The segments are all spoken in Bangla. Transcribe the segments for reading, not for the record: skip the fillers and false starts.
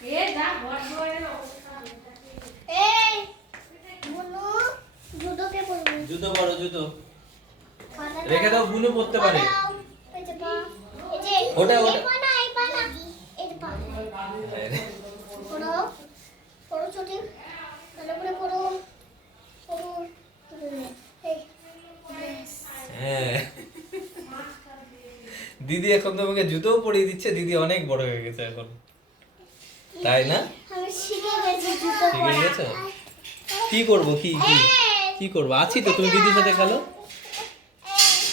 এ যা বড় বড় এই বুনু জুতোকে পরবো জুতো পরো জুতো রেখে দাও বুনু পরতে পারে এই যে পা এই যে ওটা এই পা না এই যে পা পরো পরো ছোটি ভালো করে পরো পরো এই হ্যাঁ দিদি এখন তোমাকে জুতোও পরিয়ে দিচ্ছে দিদি অনেক বড় হয়ে গেছে এখন তাই না আমি শিখে গেছি জুতো শিখে পরা গেছো কি করবো কি কি কি করবো আছি তো তুমি দিদির সাথে খেলো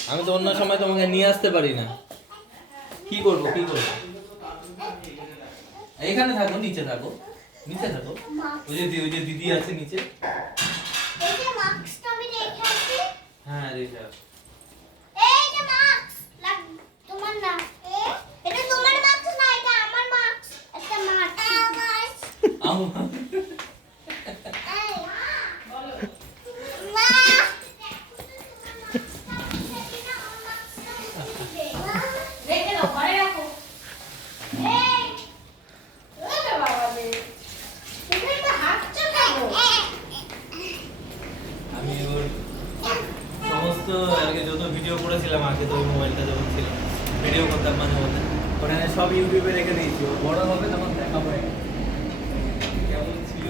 আমি তো অন্য সময় তোমাকে নিয়ে আসতে পারি না কি করবো কি করবো এখানে থাকো নিচে থাকো ওই যে দিদি আছে নিচে এই যে মাস্কটা আমি রেখে আসি হ্যাঁ রেখে আসো। এই যে মাস্ক লাগ তোমার না এটা তোমার মাস্ক না এটা আমার মাস্ক এটা মাস্ক আমার এই বলো মা রেখে দাও ঘরে রাখো এই ওরে বাবা রে তুমি তো হাত চালাবো আমি ওর সমস্ত আগে যত ভিডিও করেছিলাম আগে তো ওই মোবাইলটা যখন ছিল ভিডিও করতাম মাঝে মধ্যে ওখানে সব ইউটিউবে রেখে দিয়েছি ও বড় হবে তখন দেখাবো কেমন ছিল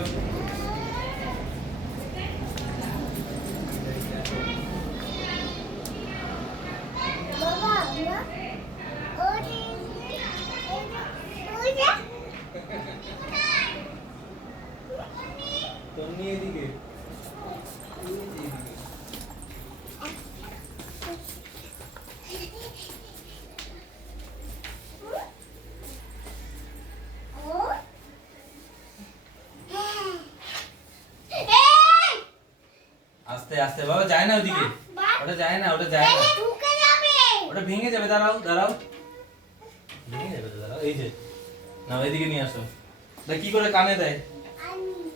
বাবা ওরে ওরে তোর নিয়ে এদিকে আস্তে আস্তে বাবা যায় না ওদিকে ওটা যায় না ওটা যায় না ঢুকে যাবে ওটা ভেঙে যাবে দাঁড়াও দাঁড়াও ভেঙে যাবে তো দাঁড়াও এই যে না এদিকে নিয়ে আসো দেখ কি করে কানে দেয়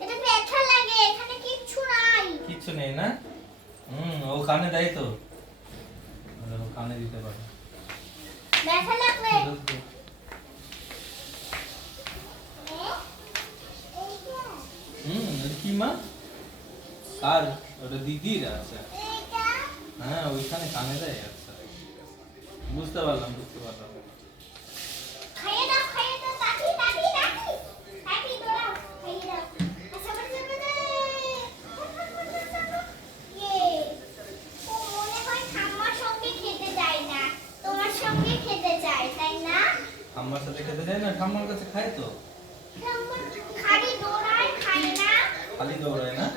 এটা ব্যথা লাগে এখানে কিচ্ছু নাই কিচ্ছু নেই না ও কানে দেয় তো ও কানে দিতে পারে ব্যথা লাগবে ওটা কি মা আর ওটা দিদির আচ্ছা এইটা হ্যাঁ ওইখানে কানে দেয় আচ্ছা বুঝতে পারলাম খাইয়ে দাও তাকি দৌড়াও খাইয়ে দাও আচ্ছা বলে ও মনে হয় ঠাম্মার সঙ্গে খেতে যায় না তোমার সঙ্গে খেতে চায় তাই না ঠাম্মার সাথে খেতে যায় না ঠাম্মার কাছে খায় তো ঠাম্মা খালি দৌড়ায় খায় না খালি দৌড়ায় না